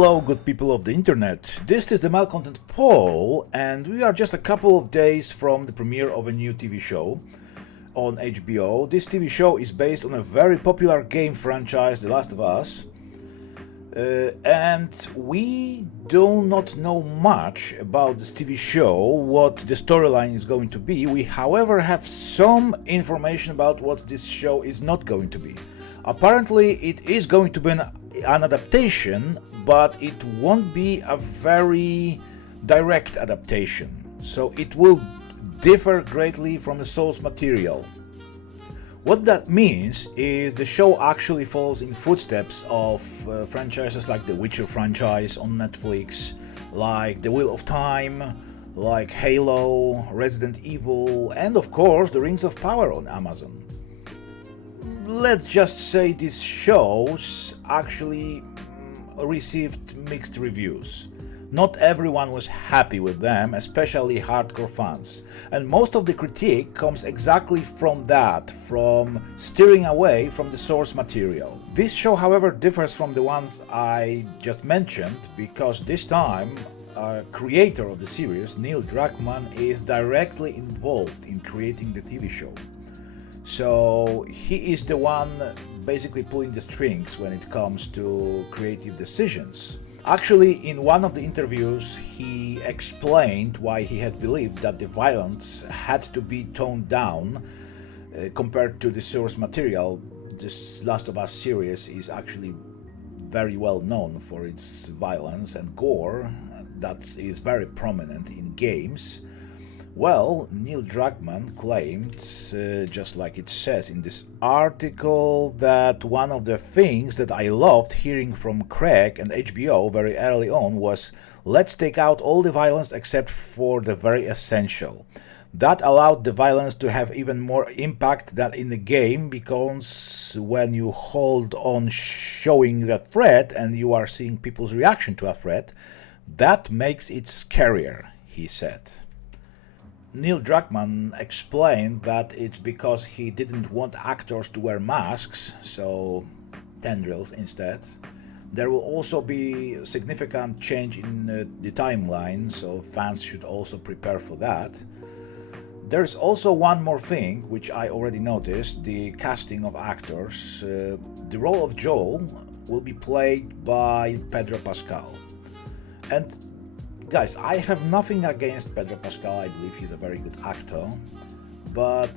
Hello, good people of the internet. This is the Malcontent Poll, and we are just a couple of days from the premiere of a new TV show on HBO. This TV show is based on a very popular game franchise, The Last of Us, and we do not know much about this TV show, what the storyline is going to be. We, however, have some information about what this show is not going to be. Apparently, it is going to be an adaptation, but it won't be a very direct adaptation, so it will differ greatly from the source material. What that means is the show actually follows in footsteps of franchises like the Witcher franchise on Netflix, like The Wheel of Time, like Halo, Resident Evil, and of course the Rings of Power on Amazon. Let's just say these shows actually received mixed reviews. Not everyone was happy with them, especially hardcore fans. And most of the critique comes exactly from that, from steering away from the source material. This show, however, differs from the ones I just mentioned, because this time creator of the series, Neil Druckmann, is directly involved in creating the TV show. So he is the one basically pulling the strings when it comes to creative decisions. Actually, in one of the interviews, he explained why he had believed that the violence had to be toned down compared to the source material. This Last of Us series is actually very well known for its violence and gore that is very prominent in games. Well, Neil Druckmann claimed, just like it says in this article, that one of the things that I loved hearing from Craig and HBO very early on was, let's take out all the violence except for the very essential. That allowed the violence to have even more impact than in the game, because when you hold on showing the threat and you are seeing people's reaction to a threat, that makes it scarier, he said. Neil Druckmann explained that it's because he didn't want actors to wear masks, so tendrils instead. There will also be significant change in the timeline, so fans should also prepare for that. There's also one more thing which I already noticed, the casting of actors. The role of Joel will be played by Pedro Pascal. And guys, I have nothing against Pedro Pascal. I believe he's a very good actor, but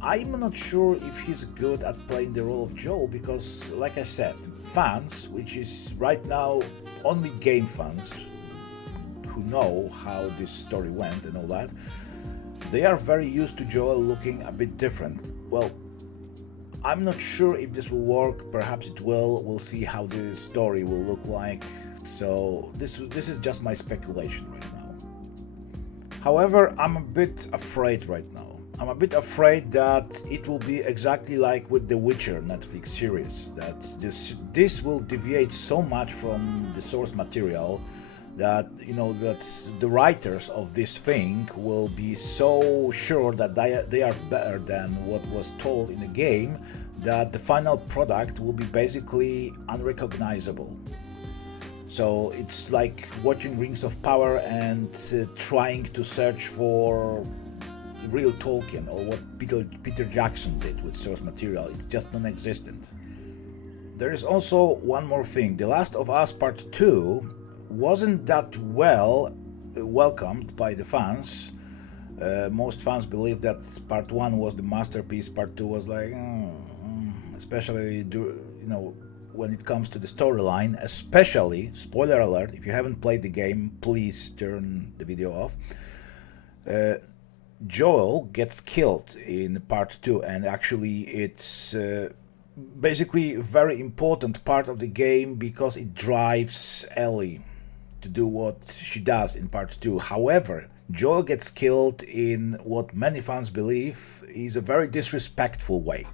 I'm not sure if he's good at playing the role of Joel, because, like I said, fans, which is right now only game fans who know how this story went and all that, they are very used to Joel looking a bit different. Well, I'm not sure if this will work. Perhaps it will. We'll see how the story will look like. So this is just my speculation right now. However, I'm a bit afraid right now. I'm a bit afraid that it will be exactly like with the Witcher Netflix series, that this will deviate so much from the source material that, you know, that the writers of this thing will be so sure that they are better than what was told in the game, that the final product will be basically unrecognizable. So it's like watching Rings of Power and trying to search for real Tolkien, or what Peter Jackson did with source material. It's just non-existent. There is also one more thing. The Last of Us Part 2 wasn't that well welcomed by the fans. Most fans believe that Part 1 was the masterpiece, Part 2 was like, especially, when it comes to the storyline, especially, spoiler alert, if you haven't played the game, please turn the video off. Joel gets killed in part 2, and actually it's basically a very important part of the game, because it drives Ellie to do what she does in part 2. However, Joel gets killed in what many fans believe is a very disrespectful way.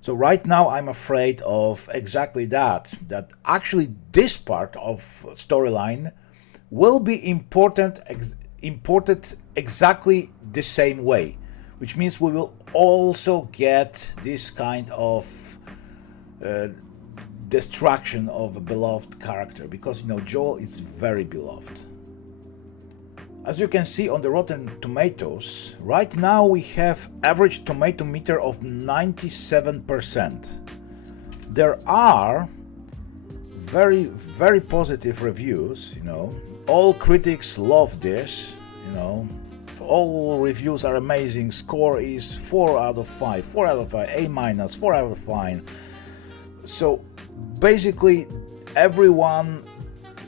So right now I'm afraid of exactly that actually this part of storyline will be imported exactly the same way, which means we will also get this kind of destruction of a beloved character, because you know Joel is very beloved. As you can see on the Rotten Tomatoes, right now we have average tomato meter of 97%. There are very positive reviews, you know. All critics love this, you know. All reviews are amazing. Score is 4 out of 5, 4 out of 5, A-, 4 out of 5. So basically everyone,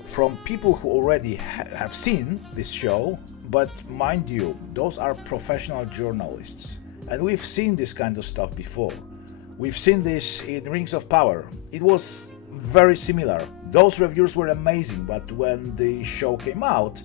from people who already have seen this show, but mind you, those are professional journalists, and we've seen this kind of stuff before. We've seen this in Rings of Power. It was very similar. Those reviews were amazing, but when the show came out,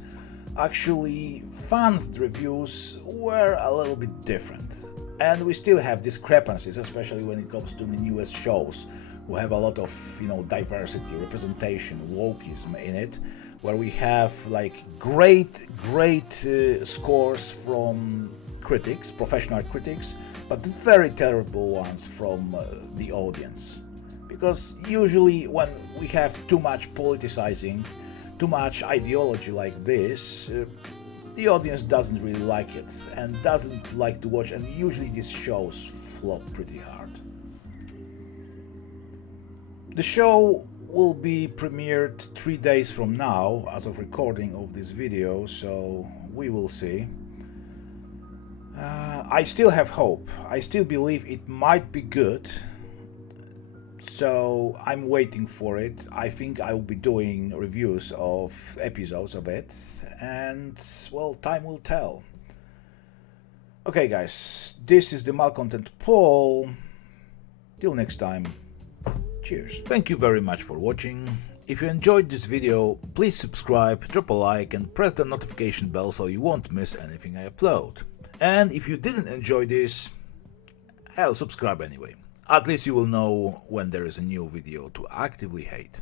actually fans' reviews were a little bit different. And we still have discrepancies, especially when it comes to the newest shows, who have a lot of, you know, diversity, representation, wokeism in it, where we have like great scores from critics, professional critics, but very terrible ones from the audience. Because usually when we have too much politicizing, too much ideology like this, the audience doesn't really like it and doesn't like to watch, and usually these shows flop pretty hard. The show will be premiered 3 days from now as of recording of this video, so we will see. I still have hope. I still believe it might be good, so I'm waiting for it. I think I will be doing reviews of episodes of it, and well, time will tell. Okay guys, this is the Malcontent Paul. Till next time, cheers. Thank you very much for watching. If you enjoyed this video, please subscribe, drop a like and press the notification bell so you won't miss anything I upload. And if you didn't enjoy this, hell, subscribe anyway. At least you will know when there is a new video to actively hate.